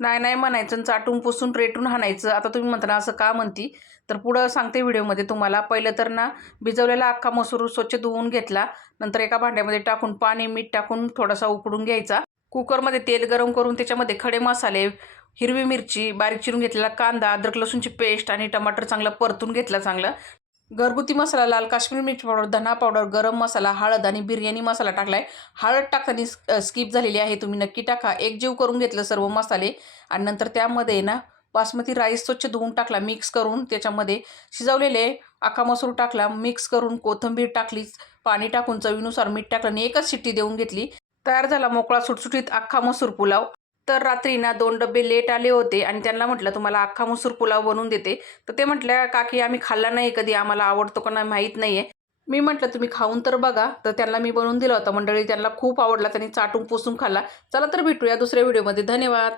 नाही नाही म्हणायचं आणि चाटून पुसून रेटून हाणायचं. आता तुम्ही म्हणता असं का म्हणती? तर पुढं सांगते व्हिडिओमध्ये तुम्हाला. पहिलं तर ना भिजवलेला अख्खा मसूर स्वच्छ धुवून घेतला. नंतर एका भांड्यामध्ये टाकून पाणी मीठ टाकून थोडासा उकडून घ्यायचा. कुकरमध्ये तेल गरम करून त्याच्यामध्ये खडे मसाले हिरवी मिरची बारीक चिरून घेतलेला कांदा अद्रक लसूणची पेस्ट आणि टमाटर चांगलं परतून घेतला चांगलं. घरगुती मसाला लाल काश्मीरी मिरची पावडर धना पावडर गरम मसाला हळद आणि बिर्याणी मसाला टाकला आहे हळद टाकताना स्किप झालेली आहे तुम्ही नक्की टाका. एक जीव करून घेतलं सर्व मसाले आणि नंतर त्यामध्ये ना बासमती राईस स्वच्छ धुवून टाकला मिक्स करून त्याच्यामध्ये शिजवलेले अख्खा मसूर टाकला मिक्स करून कोथिंबीर टाकली पाणी टाकून चवीनुसार मीठ टाकलं आणि एकच शिट्टी देऊन घेतली. तयार झाला मोकळा सुटसुटीत अख्खा मसूर पुलाव. तर रात्री ना दोन डबे लेट आले होते आणि त्यांना म्हटलं तुम्हाला अख्खा मसूर पुलाव बनवून देते. तर ते म्हटल्या काकी आम्ही खाल्ला नाही कधी आम्हाला आवडतो का नाही माहीत नाही आहे मी म्हटलं तुम्ही खाऊन तर बघा. तर त्यांना मी बनवून दिला होता. मंडळी त्यांना खूप आवडला त्यांनी चाटून पुसून खाल्ला. चला तर भेटूया दुसऱ्या व्हिडिओमध्ये. धन्यवाद.